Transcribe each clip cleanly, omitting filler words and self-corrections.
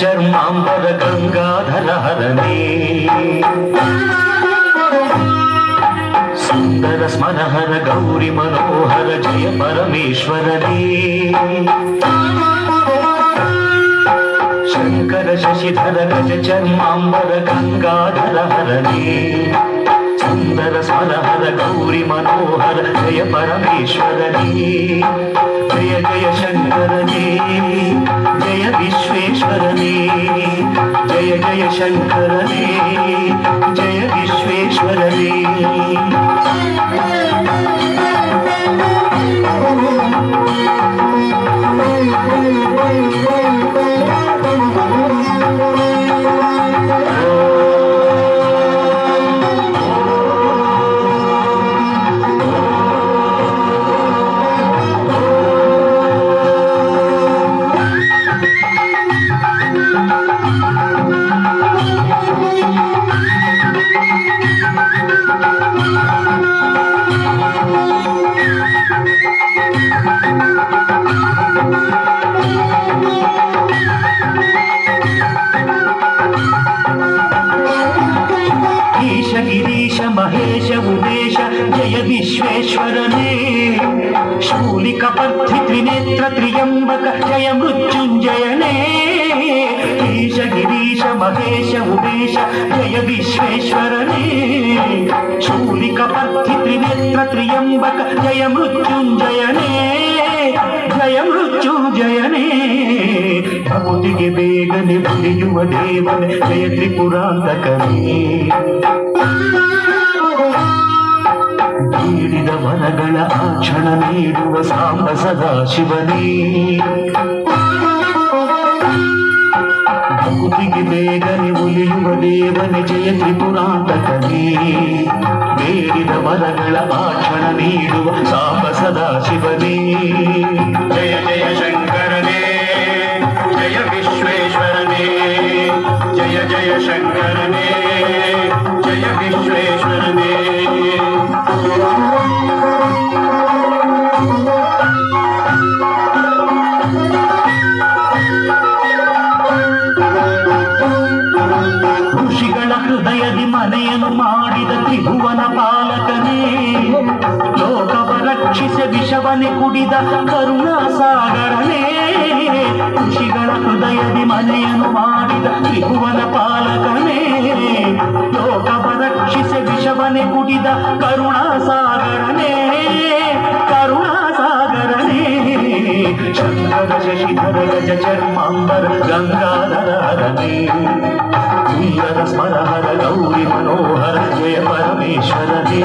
चर्मांबर गंगाधर हरणे सुंदर स्मरहर गौरी मनोहर जय परमेश्वरने शंकर शशिधर गज चर्मांबर गंगाधर हरणे सुंदर स्मरहर गौरी मनोहर जय परमेश्वरने जय जय शंकरने जय विश्वेश्वरने जय जय शंकरने जय विश्वेश्वरने ವಿಶ್ವೇಶ್ವರನೇ ಶೂಲಿಕಪರ್ಧಿ ತ್ರಿನೇತ್ರ ತ್ರಿಯಂಬಕ ಜಯ ಮೃತ್ಯುಂಜಯನೇ ಈಶ ಗಿರೀಶ ಮಹೇಶ ಉಮೇಶ ಜಯ ವಿಶ್ವೇಶ್ವರನೇ ಶೂಲಿಕಪರ್ಧಿ ತ್ರಿನೇತ್ರ ತ್ರಿಯಂಬಕ ಜಯ ಮೃತ್ಯುಂಜಯನೇ ಜಯ ಮೃತ್ಯುಂಜಯನೇ ಭಕ್ತಿಗೆ ಬೇಗನೆ ಬಲಿಯುವ ದೇವನೇ ಜಯ ತ್ರಿಪುರಾಂತಕನೇ ನೀಡಿದ ವರಗಳ ಆ ಕ್ಷಣ ನೀಡುವ ಸಾಂಬ ಸದಾ ಶಿವನೇ ಭಕ್ತಿಗೆ ಬೇಗನೆ ಉಲಿಯುವ ದೇವನೇ ಜಯ ತ್ರಿಪುರಾಂತಕನೇ ಬೇಡಿದ ವರಗಳ ಆ ಕ್ಷಣ ನೀಡುವ ಸಾಂಬ ಸದಾ ಶಿವನೇ ಜಯ ಜಯ ಶಂಕರನೇ ಜಯ ವಿಶ್ವೇಶ್ವರನೇ ಜಯ ಜಯ ಶಂಕರನೇ ಜಯ ವಿಶ್ವೇಶ್ವರನೇ ಋಷಿಗಳ ಹೃದಯದಿ ಮನೆಯನ್ನು ಮಾಡಿದ ತ್ರಿಭುವನ ಪಾಲಕನೇ ಲೋಕವ ರಕ್ಷಿಸಿ ವಿಷವನೆ ಕುಡಿದ ಕರುಣಾಸಾಗರನೇ ಋಷಿಗಳ ಹೃದಯದಿ ಮನೆಯನ್ನು ಮಾಡಿದ ತ್ರಿಭುವನ ಪಾಲಕನೇ ಲೋಕವ ರಕ್ಷಿಸಿ ವಿಷವನೆ ಕುಡಿದ ಕರುಣಾಸಾಗರನೇ ಕರುಣಾಸಾಗರನೇ ಶಂಕರ ಶಶಿಧರ ಗಜ ಚರ್ಮಾಂಬರ ಗಂಗಾಧರನೇ ಸುಂದರ ಸ್ಮರಹರ ಗೌರಿ ಮನೋಹರ ಜಯ ಪರಮೇಶ್ವರನೇ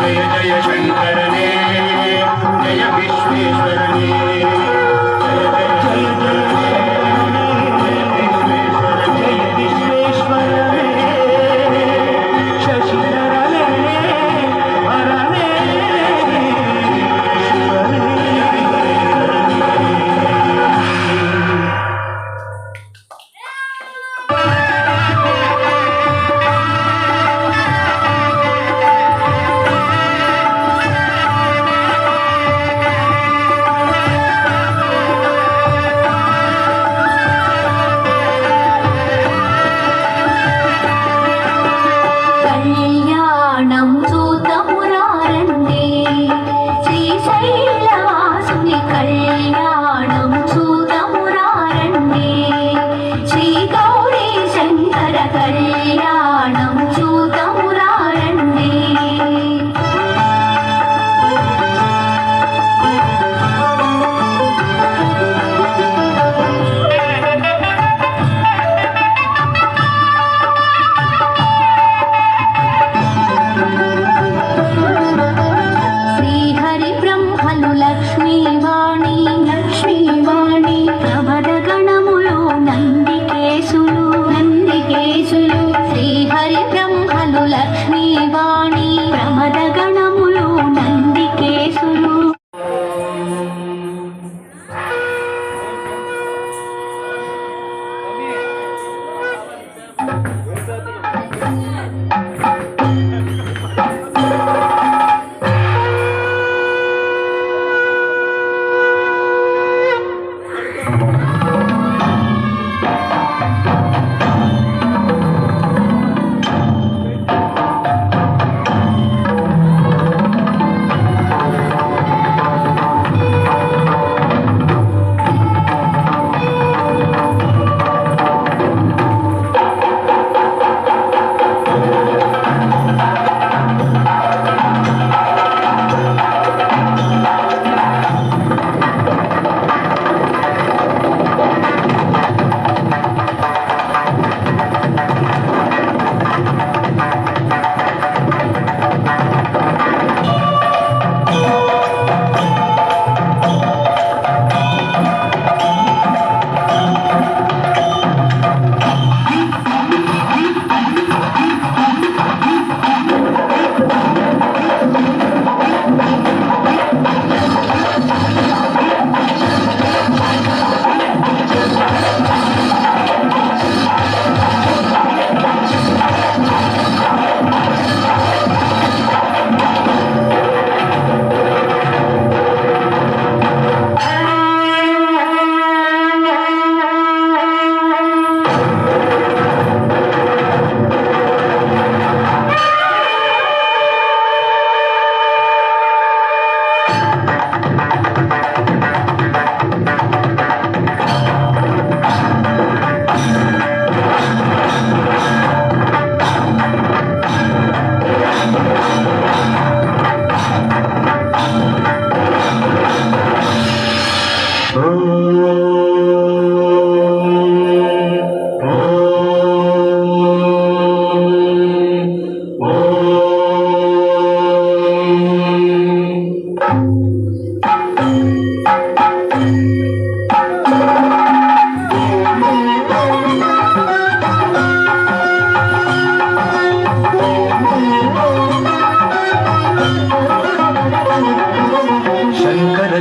ಜಯ ಜಯ ಶಂಕರನೇ ಜಯ ವಿಶ್ವೇಶ್ವರನೇ ಜಯ ಜಯ ಜಯ ಜಯ ವಿಶ್ವೇಶ್ವರನೇ ಶಶಿಧರನೇ ಹರ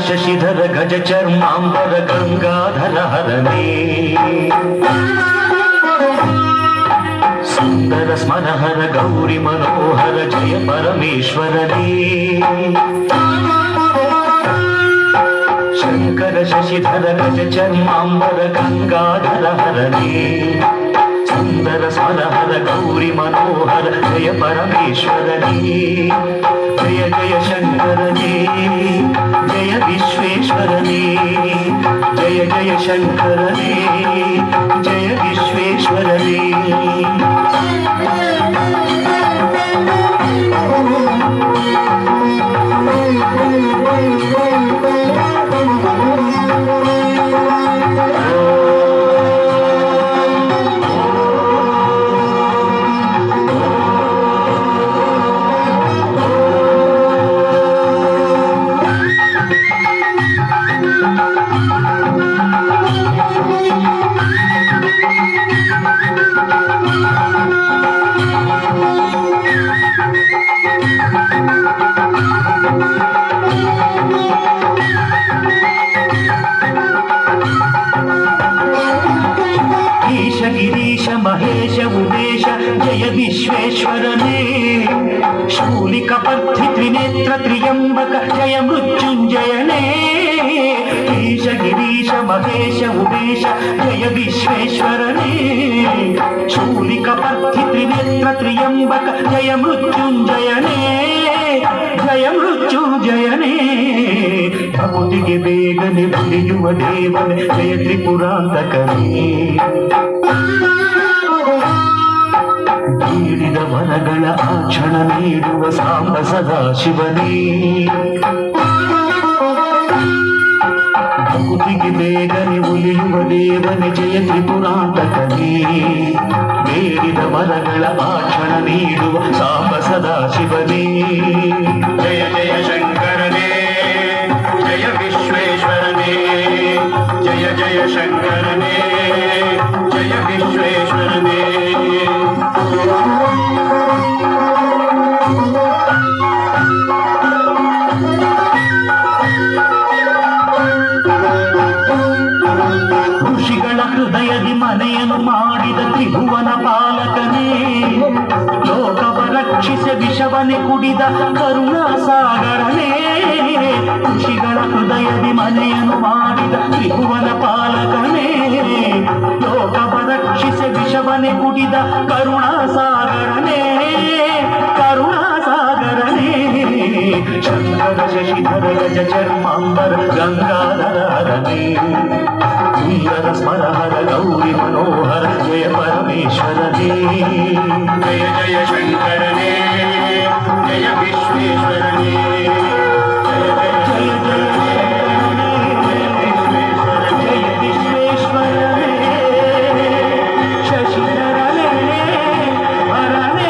ಶಶಿಧರ ಗಜ ಚರ್ಮಾಂಬರ ಗಂಗಾಧರ ಹರನೇ ಸುಂದರ ಸ್ಮರಹರ ಗೌರಿ ಮನೋಹರ ಜಯ ಪರಮೇಶ್ವರನೇ ಶಂಕರ ಶಶಿಧರ ಗಜ ಚರ್ಮಾಂಬರ ಗಂಗಾಧರ ಹರನೇ ಸುಂದರ ಸ್ಮರಹರ ಗೌರಿ ಮನೋಹರ ಜಯ ಪರಮೇಶ್ವರನೇ ಜಯ ಜಯ ಶಂಕರನೇ ಜಯ ವಿಶ್ವೇಶ್ವರನೇ ಜಯ ಜಯ ಶಂಕರನೇ ಜಯ ವಿಶ್ವೇಶ್ವರನೇ ಗಿರೀಶ ಮಹೇಶ ಉಮೇಶ ಜಯ ವಿಶ್ವೇಶ್ವರನೇ ಶೂಲಿಕ ಪರ್ಥಿ ತ್ರಿನೇತ್ರ ತ್ರಿಯಂಬಕ ಜಯ ಮೃತ್ಯುಂಜಯನೇ ಈಶ ಗಿರೀಶ ಮಹೇಶ ಉಮೇಶ ಜಯ ವಿಶ್ವೇಶ್ವರನೇ ಶೂಲಿಕ ಪರ್ಥಿ ತ್ರಿನೇತ್ರ ತ್ರಿಯಂಬಕ ಜಯ ಮೃತ್ಯುಂಜಯನೇ ಜಯ ಮೃತ್ಯುಂಜಯನೇ ಭಕ್ತಿಗೆ ಬೇಗನೆ ಉಳಿಯುವ ದೇವನೇ ಜಯ ತ್ರಿಪುರಾಂತಕನೇ ನೀಡಿದ ವರಗಳ ಆ ಕ್ಷಣ ನೀಡುವ ಸಾಂಬ ಸದಾ ಶಿವನೇ ಭಕ್ತಿಗೆ ಬೇಗನೆ ಉಳಿಯುವ ದೇವನೇ ಜಯ ತ್ರಿಪುರಾಂತಕನೇ ಬೇಡಿದ ವರಗಳ ಆ ಕ್ಷಣ ನೀಡುವ ಸಾಂಬ ಸದಾ ಶಿವನೇ ಜಯ ಜಯ ಶಂಕರನೇ ಜಯ ವಿಶ್ವೇಶ್ವರನೇ ಜಯ ಜಯ ಶಂಕರನೇ ಜಯ ವಿಶ್ವೇಶ್ವರನೇ ಋಷಿಗಳ ಹೃದಯದಿ ಮನೆಯನ್ನು ಮಾಡಿದ ತ್ರಿಭುವನ ಪಾಲಕನೇ ಲೋಕವ ರಕ್ಷಿಸಿ ವಿಷವನೆ ಕುಡಿದ ಕರುಣಾ ಸಾಗರನೇ ಋಷಿಗಳ ಹೃದಯದಿ ಮನೆಯನ್ನು ಮಾಡಿದ ತ್ರಿಭುವನ ಪಾಲಕನೇ ಲೋಕವ ರಕ್ಷಿಸಿ ವಿಷವನೆ ಕುಡಿದ ಕರುಣಾ ಸಾಗರನೇ ಕರುಣಾ ಸಾಗರನೇ ಶಂಕರ ಶಶಿಧರ ಗಜ ಚರ್ಮಾಂಬರ ಗಂಗಾಧರ ಹರನೇ ಸುಂದರ ಸ್ಮರಹರ ಗೌರಿ ಮನೋಹರ ಜಯ ಪರಮೇಶ್ವರನೇ ಜಯ ಜಯ ಶಂಕರನೇ ಜಯ ವಿಶ್ವೇಶ್ವರನೇ ಜಯ ಜಯ ಜಯ ಜಯ ವಿಶ್ವೇಶ್ವರನೇ ಶಶಿಧರನೇ ಹರನೇ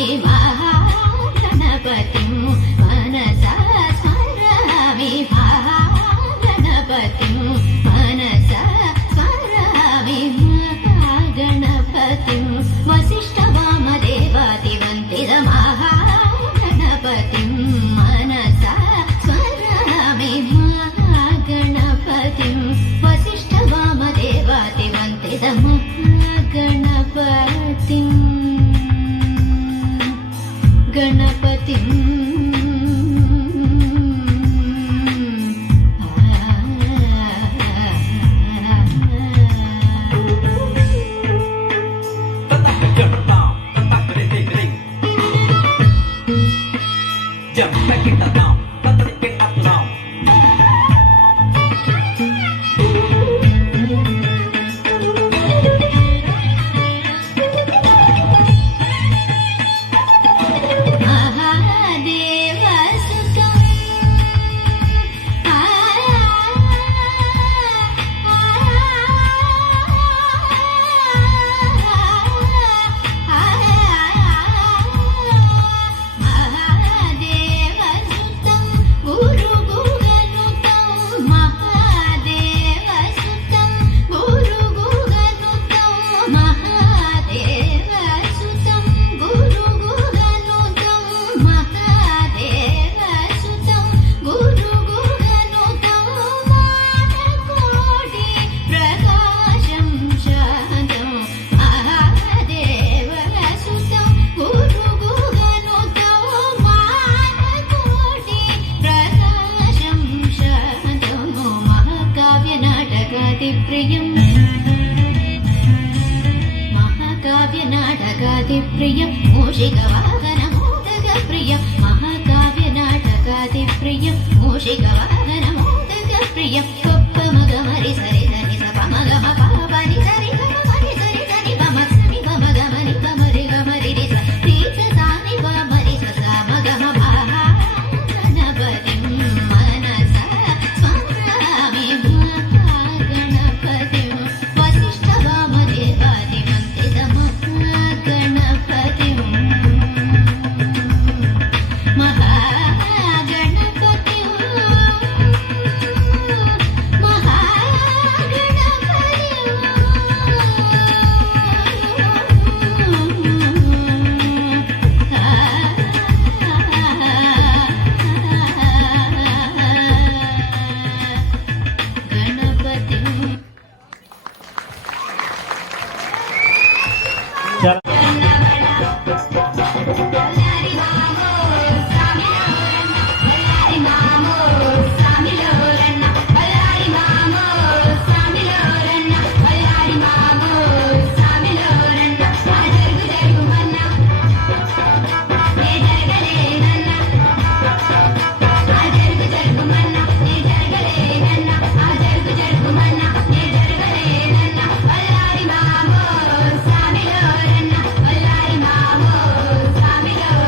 స్మరామి మహాగణపతిం మనసా స్మరామి మహాగణపతిం మనసా స్మరామి మహాగణపతిం వసిష్ఠ వామదేవాది వందిత మహాగణపతిం మనసా స్మరామి మహాగణపతిం వసిష్ఠ వామదేవాది వందిత మహాగణపతిం గణపతిం Jump back it up now, back it up now. మహాదేవసుతం మహాదేవసుతం గురుగుగనుతం మహాదేవసుతం గురుగుగనుతం మహాదేవసుతం గురుగుగనుతం మహాదేవసుతం గురుగుగనుతం మానకోటి ప్రకాశం శాంతం మహాదేవసుతం గురుగుగనుతం మానకోటి ప్రకాశం శాంతం మహాకావ్య నాటకాది ప్రియం మహాకావ్య నాటకాది ప్రియం మూషిక వాహన మోదక ప్రియం మహాకావ్య నాటకాది ప్రియం మూషిక వాహన మోదక ప్రియం గొప్ప మగ మరి సరి ధని స పమ గమ పాపని సరి గమ మరి సరి ధని పమ సని పమ గమని పమరి గమరి రి స తీస సాని పమరి స స మగమ మహాగణపతిం మనసా స్మరామి మహాగణపతిం వసిష్ఠ వామదేవాది వందిత మహాగణపతిం మహాగణపతిం స్వామిలో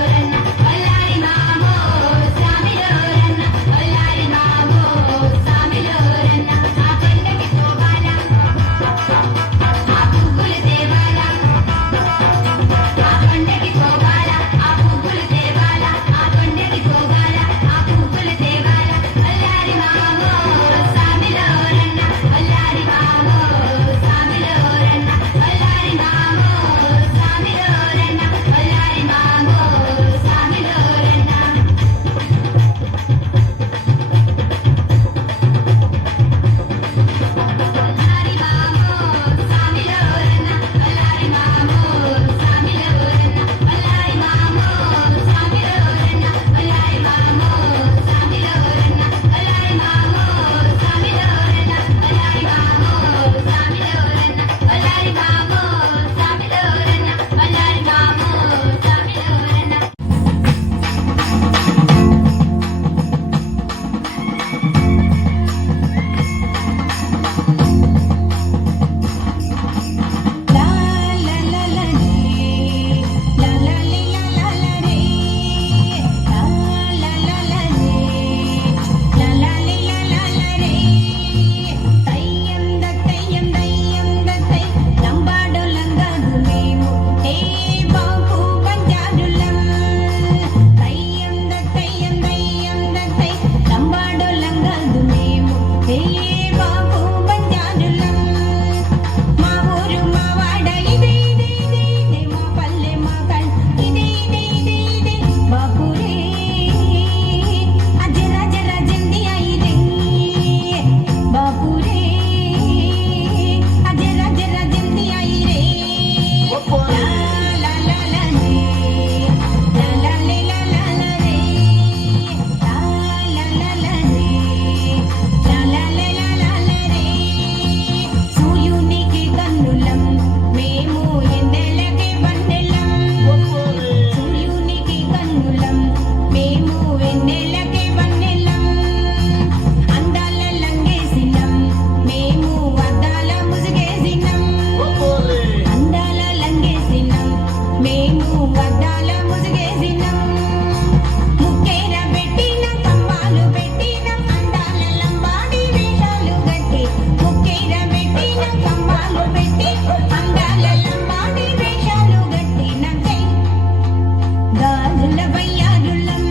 గాజుల వయ్యారులం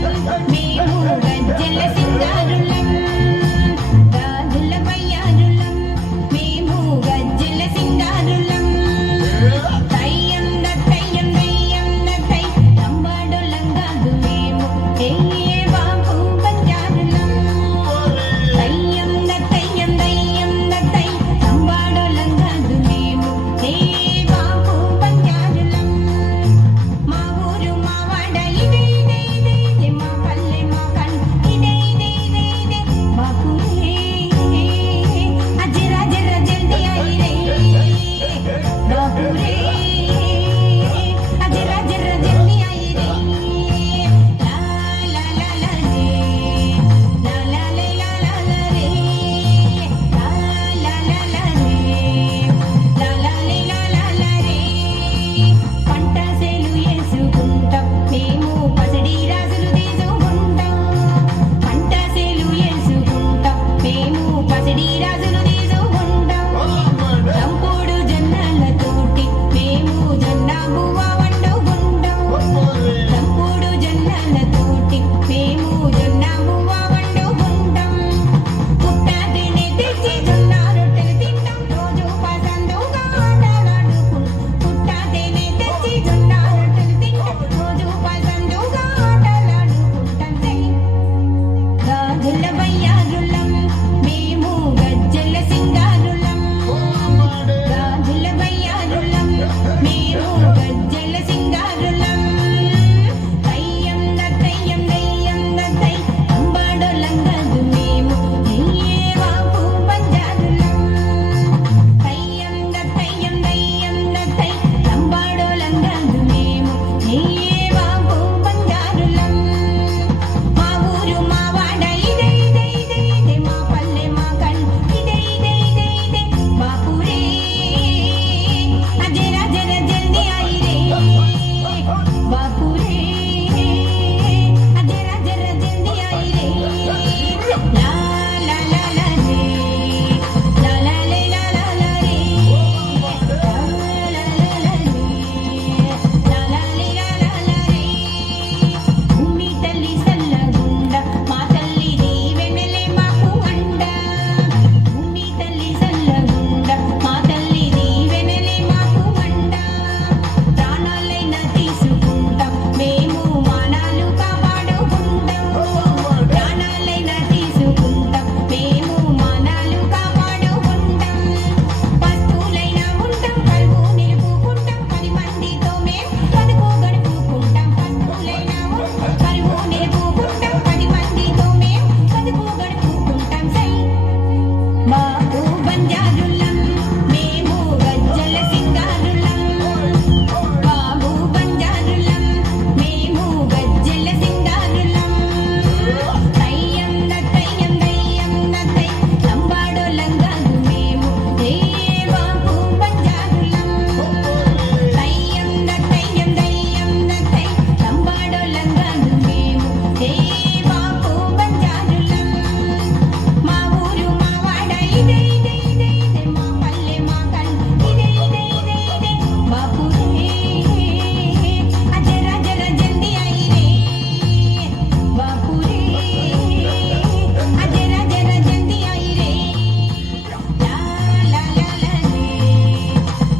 మేము గజ్జల సింగారులం గాజుల వయ్యారులం మేము గజ్జల సింగారులం దయ్యం దయ్యం దయ్యం దై తంబాడులం కాదు మేము ఏ బాబు బంజారులం దయ్యం దయ్యం దయ్యం దై తంబాడులం కాదు మేము ఏ బాబు బంజారులం మా ఊరు మా వాడ ఇదే ఇదే ఇదే ఇదే మా పల్లె మా కళ్ళు ఇదే ఇదే ఇదే ఇదే బాపురే అజరా జరా జల్దీ आई रे బాపురే అజరా జరా జల్దీ आई रे లా లా లా లా రే లా లా లే లా లా లా రే లా లా లా లా రే లా లా లే లా లా లా రే పంట సేలు చేసుకుంటాం మేము పసిడి రాజులు తీసుకుంటాం పంట సేలు చేసుకుంటాం మేము పసిడి రాజులు తీసుకుంటాం తంపుడు జొన్నలతోటి మేము జొన్న బువ్వ వండుకుంటాం తంపుడు జొన్నలతోటి మేము జొన్న బువ్వ వండుకుంటాం పుట్టాటిని తెచ్చి జొన్న రొట్టెలు తింటాం రోజు పసందుగా ఆటలాడుకుంటాం పుట్టాటిని తెచ్చి జొన్న రొట్టెలు తింటాం రోజు పసందుగా ఆటలాడుకుంటాం గాజుల వయ్యారులం మేము గజ్జల సింగారులం గాజుల వయ్యారులం మేము గజ్జల సింగారులం దయ్యం దయ్యం దయ్యం దై తంబాడులం కాదు మేము ఏ బాబు బంజారులం దయ్యం దయ్యం దయ్యం దై తంబాడులం కాదు మేము ఏ బాబు బంజారులం మా ఊరు మా వాడ ఇదే ఇదే ఇదే ఇదే మా పల్లె మా కళ్ళు ఇదే ఇదే ఇదే ఇదే బాపురే అజరా జరా జల్దీ आई रे బాపురే అజరా జరా జల్దీ आई रे లా లా లా లా రే లా లా లే లా లా లా రే లా లా లా లా రే లా లా లే లా లా లా రే భూమి తల్లి సల్లగుండ మా తల్లి దీవెనలే మాకు అండ భూమి తల్లి సల్లగుండ మా తల్లి దీవెనలే మాకు అండ ప్రాణాలైనా తీసుకుంటాం మేము మానాలు కాపాడుకుంటాం ప్రాణాలైనా తీసుకుంటాం మేము మానాలు కాపాడుకుంటాం పస్తులైనా ఉంటాం కలుగు నిలుపుకుంటాం 10 మందితో మేము బతుకు గడుపుకుంటాం పస్తులైనా ఉంటాం కలుగు నిలుపుకుంటాం 10 మందితో మేము బతుకు గడుపుకుంటాం సై మాకు బంజారులం మేము గజ్జల సింగారులం బాబు బంజారులం మేము గజ్జల సింగారులం దయ్యం దయ్యం దయ్యం దై తంబాడులం కాదు మేము ఏ బాబు బంజారులం దయ్యం దయ్యం దయ్యం దై తంబాడులం కాదు మేము ఏ బాబు బంజారులం మా ఊరు మా వాడ ఇదే ఇదే ఇదే ఇదే మా పల్లె మా కళ్ళు ఇదే ఇదే ఇదే ఇదే బాపురే అజరా జరా జల్దీ आई रे బాపురే అజరా జరా జల్దీ आई रे లా లా లా లా రే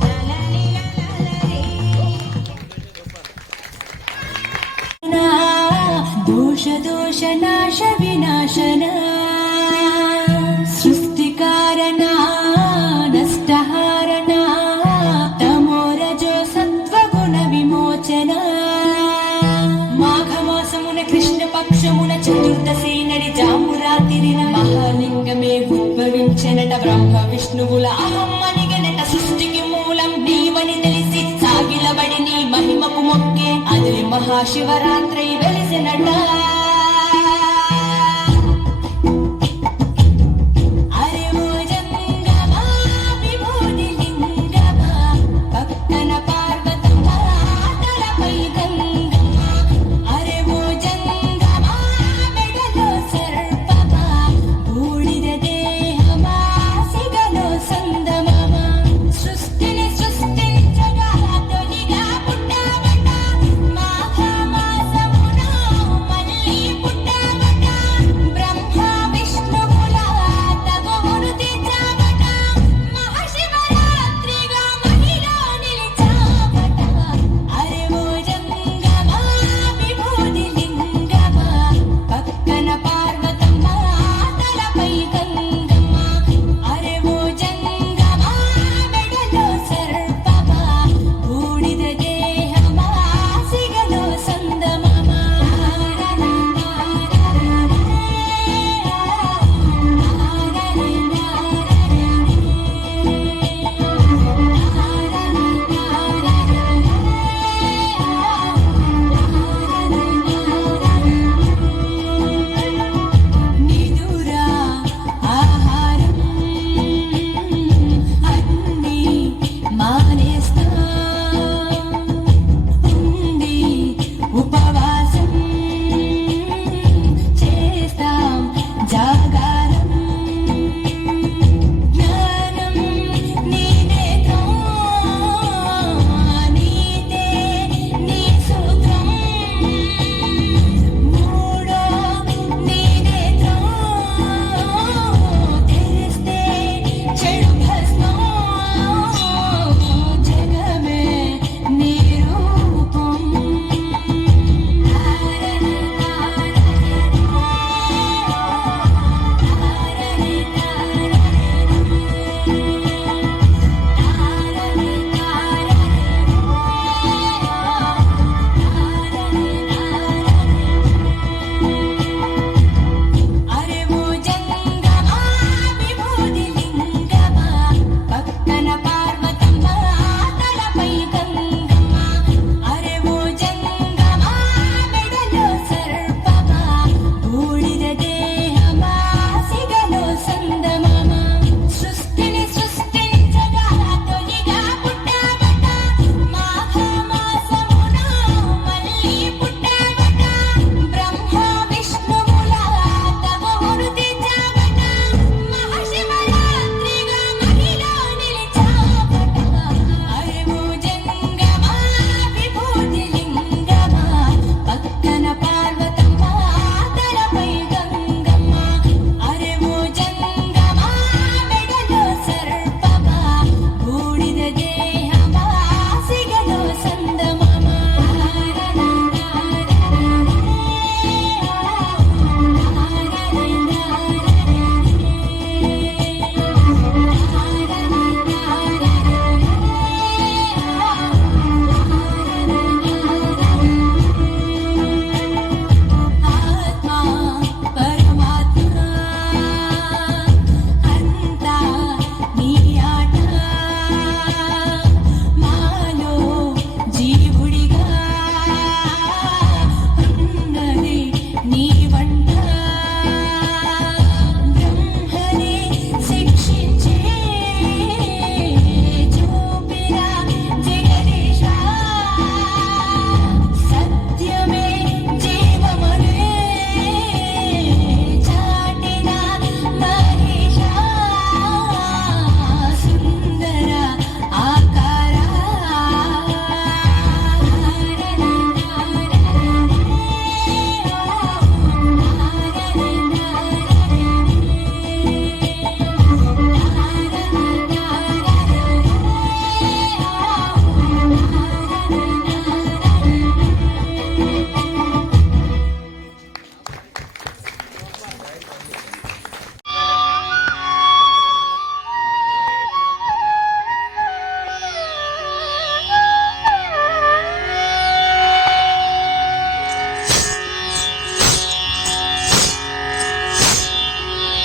లా లా లే లా లా లా రే దోష దోష నాశ వినాశన సృష్టికారణ నష్టహారణ తమోరజో సత్వగుణ విమోచన మాఘమాసమున కృష్ణ పక్షమున చతుర్దశి నడి జామురాతిరిన మహాలింగమే ఉద్భవించెనట బ్రహ్మ విష్ణువుల అహం అనిగనట సృష్టికి మూలం నీవని తెలిసి సాగిలబడి నీ మహిమకు మొక్కే అదే మహాశివరాత్రి వెలిసినట అరే ఓ జంగమా విభూతి లింగమా పక్కన పార్వతమ్మ తలపై గంగమ్మ అరే ఓ జంగమా మెడలో సర్పమా బూడిద దేహమా సిగలో సందమమా సృష్టిని సృష్టించగా తొలిగా పుట్టావట మాఘమాసము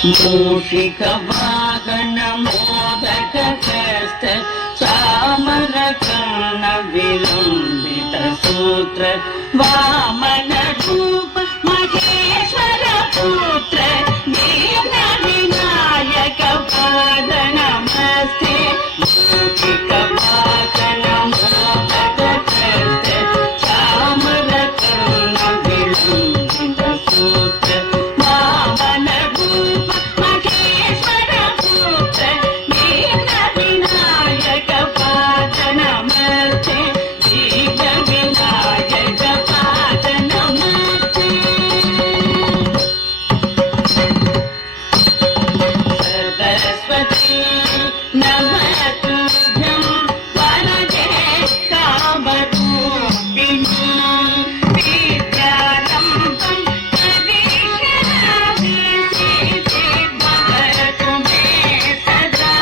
మూషిక వాహన మోదక కష్ట చామర కర్ణ విలంబిత సూత్ర వామన రూప మహేశ్వర పుత్ర దీన వినాయక పాద నమస్తే మూషిక వాహన మోదక కష్ట చామర కర్ణ విలంబిత సూత్ర వామన రూప మహేశ్వర పుత్ర దీన వినాయక పాద నమస్తే దీన వినాయక పాద నమస్తే సరస్వతి నమస్తుభ్యం వరదే కామరూపిణి విద్యారంభం కరిష్యామి భవతు మే సదా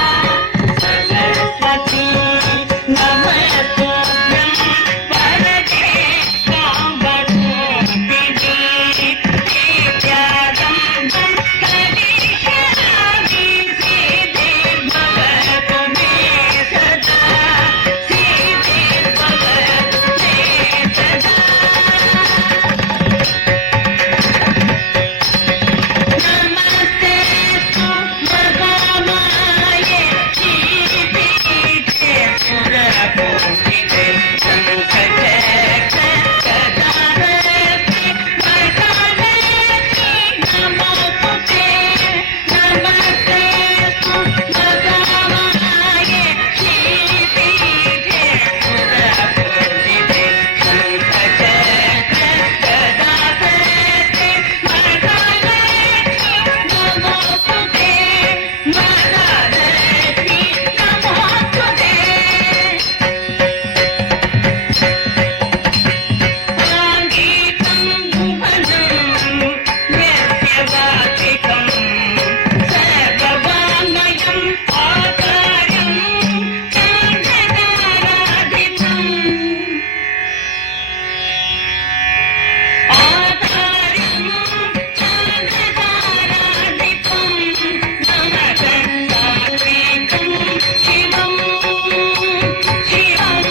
సరస్వతి నమస్తుభ్యం వరదే కామరూపిణి విద్యారంభం కరిష్యామి భవతు మే సదా భవతు మే సదా నమస్తే భగవాయ శ్రీపీఠే పురపూజితే సంకటకదారతి వరదారతి నమోస్తుతే నమస్తే భగవాయ శ్రీపీఠే పురపూజితే సంకటకదారతి వరదారతి నమోస్తుతే వరదారతి నమోస్తుతే సాంగీతం భువనం వ్యస్యవాచికం సర్వవామయం ఆకారం చాంద్రతారాధితం ఆకారం చాంద్రతారాధితం నమగంగాత్రికం శివం శివం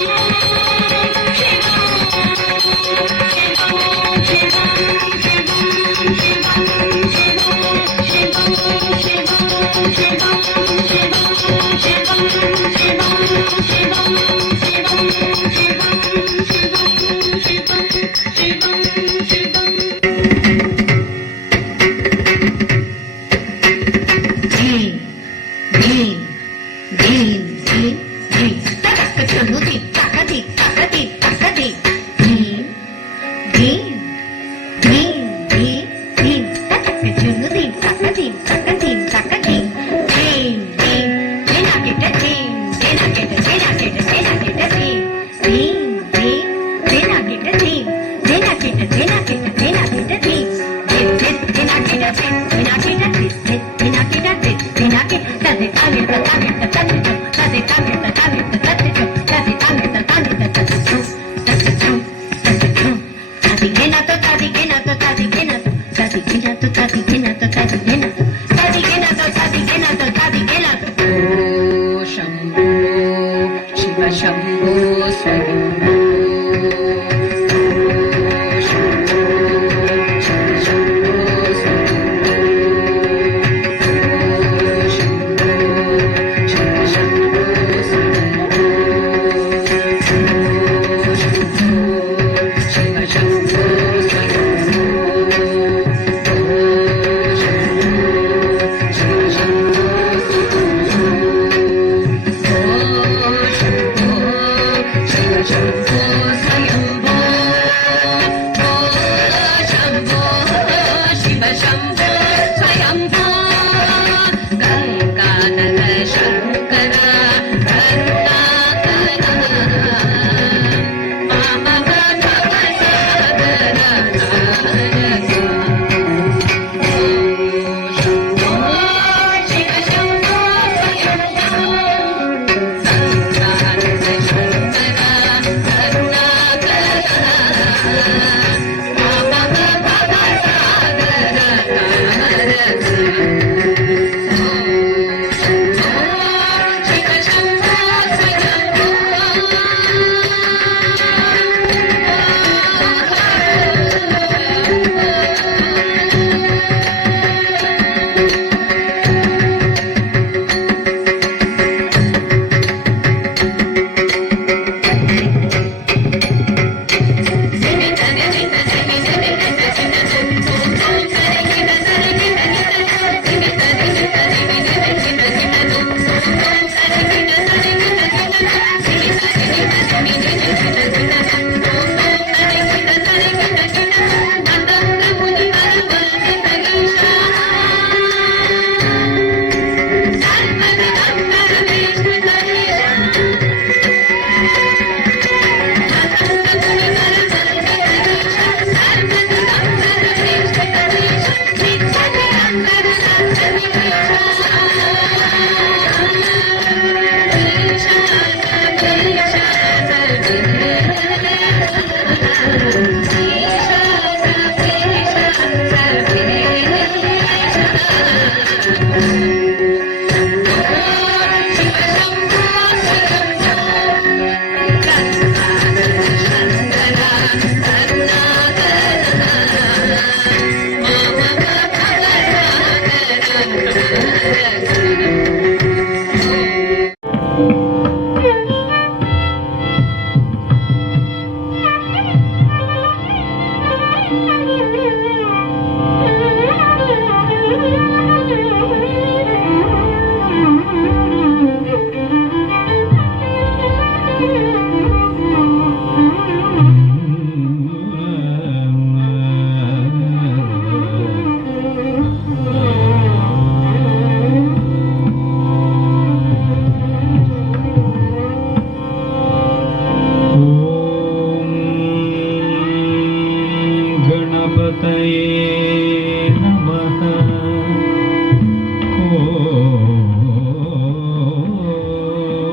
गणपतये नमः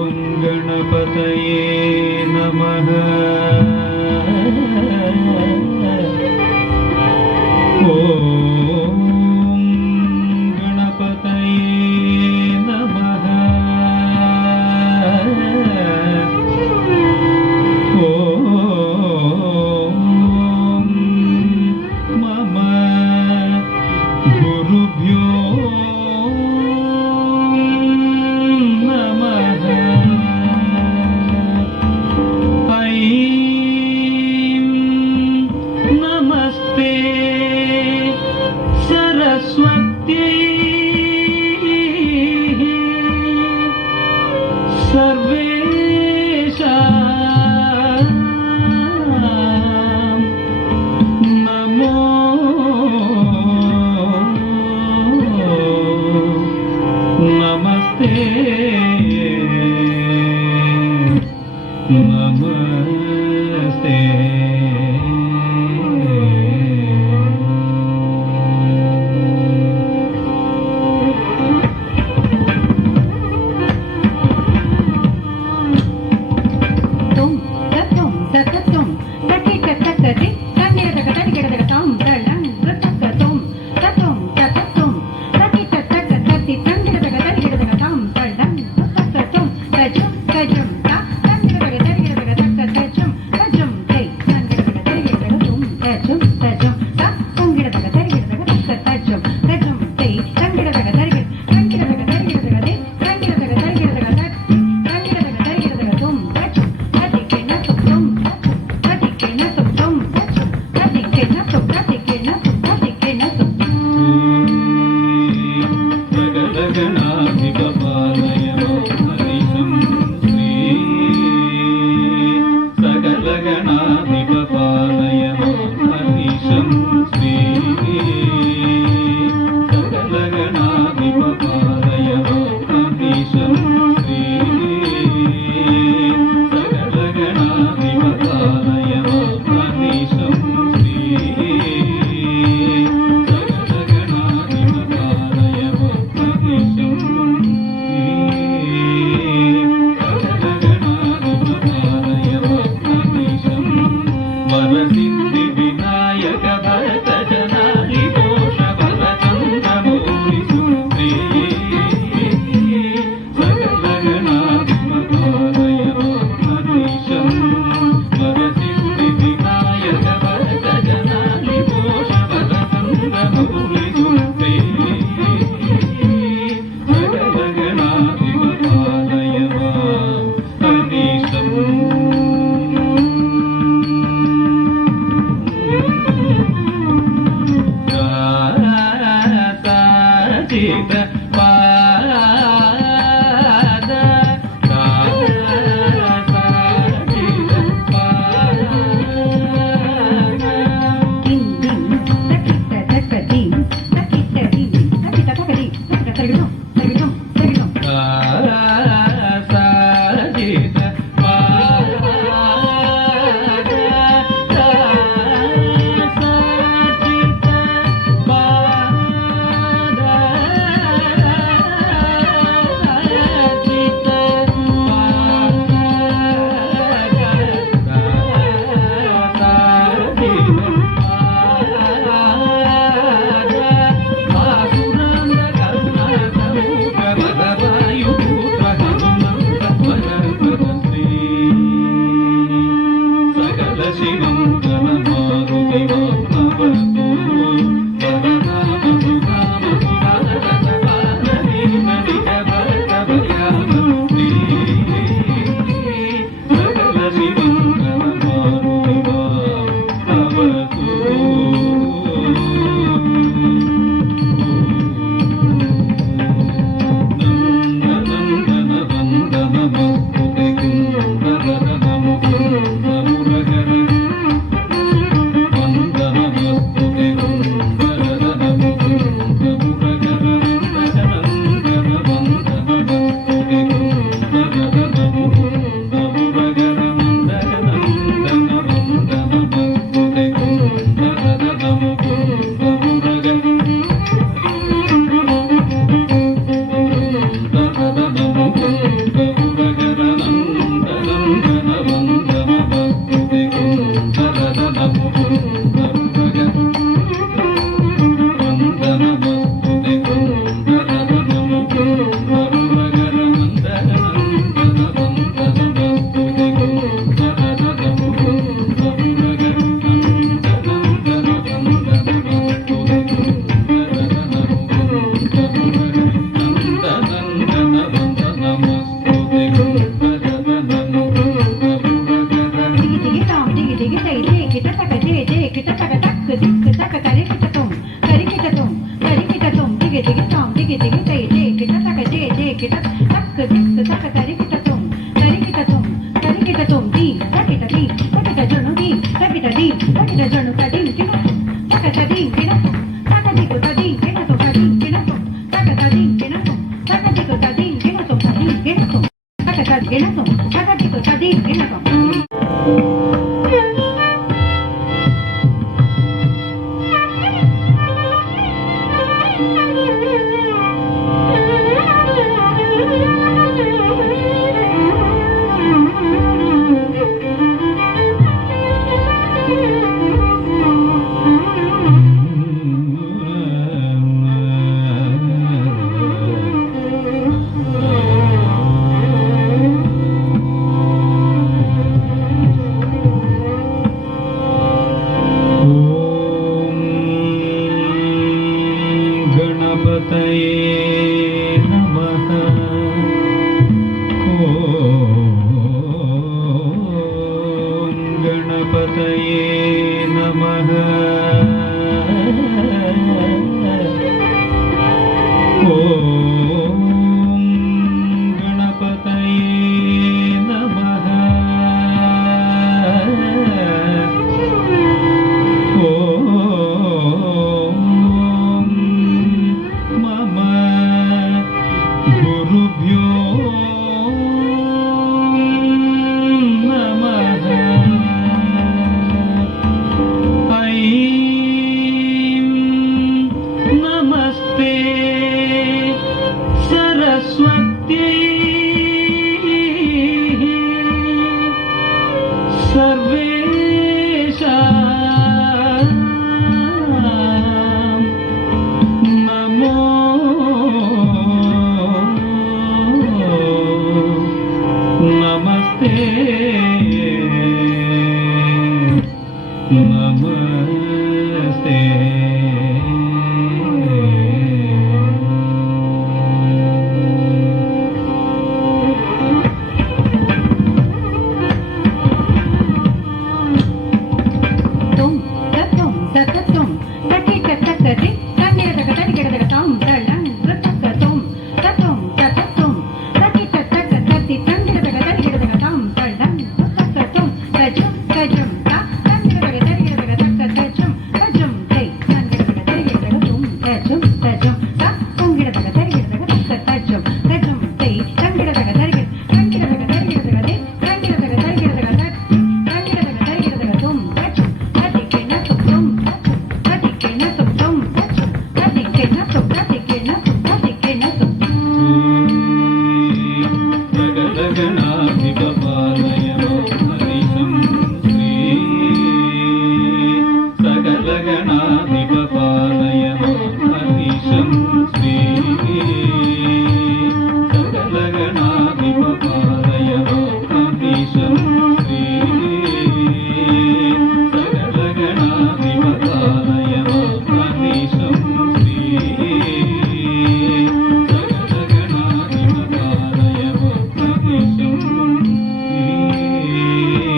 ॐ गणपतये नमः ॐ गणपतये नमः मम गुरुभ्यो नमः ऐं नमस्ते सरस्वत्यै सर्वेषां नमो गणपतये नमः। ॐ गणपतये नमः। ॐ गणपतये नमः। मम गुरुभ्यो नमः। ऐं नमस्ते सरस्वत्यै सर्वेषां नमो नमस्ते नमस्ते। तुम तत्तुम तत्तुम तकिक तक्कति तन्निरदक तनिगिरदक ताम तळं तत्तुम तत्तुम तत्तुम तकिक तक्कति तन्निरदक तनिगिरदक ताम तळं तत्तुम तजुम तजुम ता तन्निरदक तनिगिरदक तक्कतजुम तजुम तै तन्निरदक तनिगिरदक तुम तजुम तजुम ता तन्निरदक तनिगिरदक तक्कतजुम तजुम तै तन्निरदक तनिगिरदक तन्निरदक तनिगिरदक दै तन्निरदक तनिगिरदक तन्निरदक तनिगिरदक तुम तजुम सकलगणाधिपपालय हरिशं श्री सकलगणाधिपपालय हरिशं श्री सकलगणाधिपपालय हरिशं श्री सकलगणाधिपपालय हरिशं श्री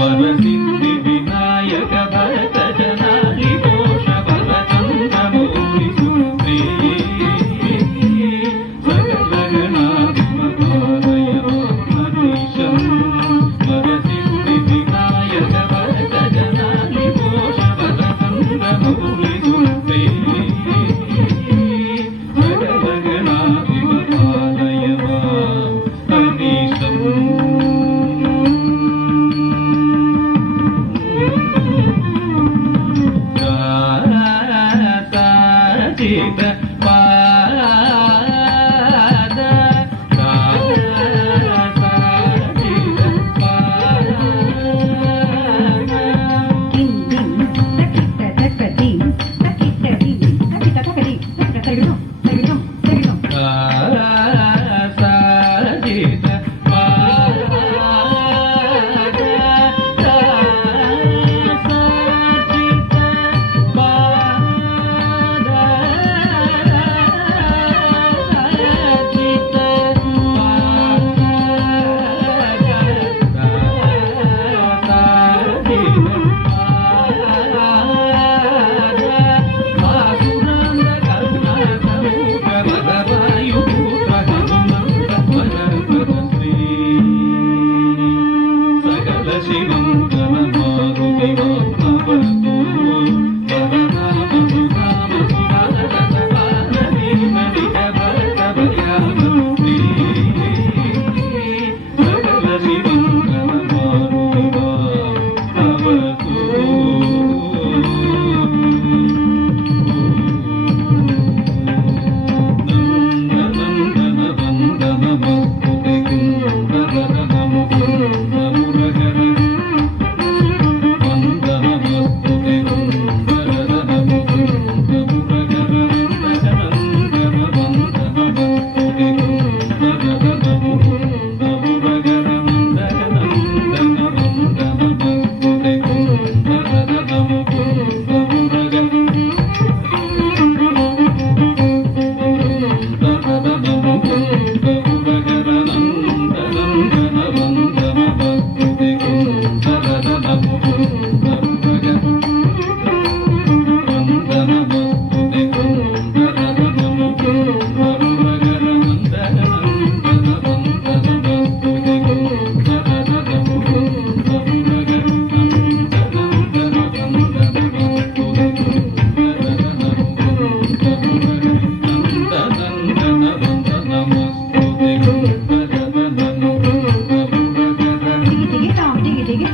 वरसिद्धि विनायक भरत जनालि दोष भरचन्द्रमौलि सुप्रे सकलगणाधिपपालय हरीशं वरसिद्धि विनायक भरत जनालि दोष भरचन्द्रमौलि सुप्रे सकलगणाधिपपालय हरीशं साजिद पाद साजिद पाद किं दिं तकिट तक्कति तकिट दिं तकिट तक्कति तक्कत तगिडुम तगिडुम तगिडुम साजिद पाद साजिद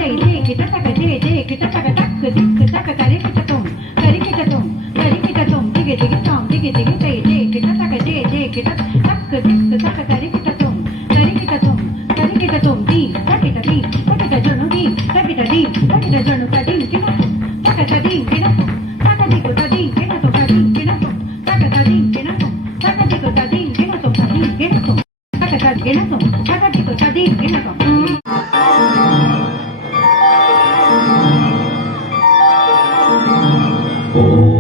तै जे किट तक जे जे किट तक तक दिक तक करे किट तुम दिगे दिगे तोम दिगे दिगे तै जे किट तक जे जे किट तक दिक तक करे किट तुम दी तकिट जणु दी तकिट जणु कदी किट तक कदी किट तक दिगो तदी किट तो कदी किट तक कदी किट तक दिगो तदी किट तो कदी किट तक कदी किट तक दिगो तदी किट तो Thank you.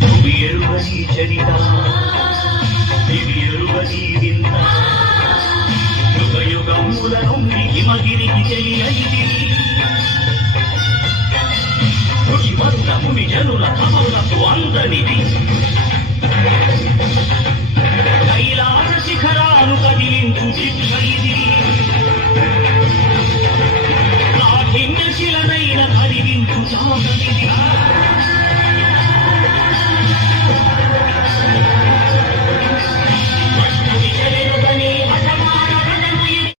భూమియరువని చరిత దివ్యరువని వింత యుగయుగముల నుండి హిమగిరికి తెలియనిది ఋషివర్గ ముని జనుల తమలకు అందనిది కైలాస శిఖరాలు కదిలించు శిక్ష ఇది కాఠిన్య శిలనైన కరిగించు సాధనిది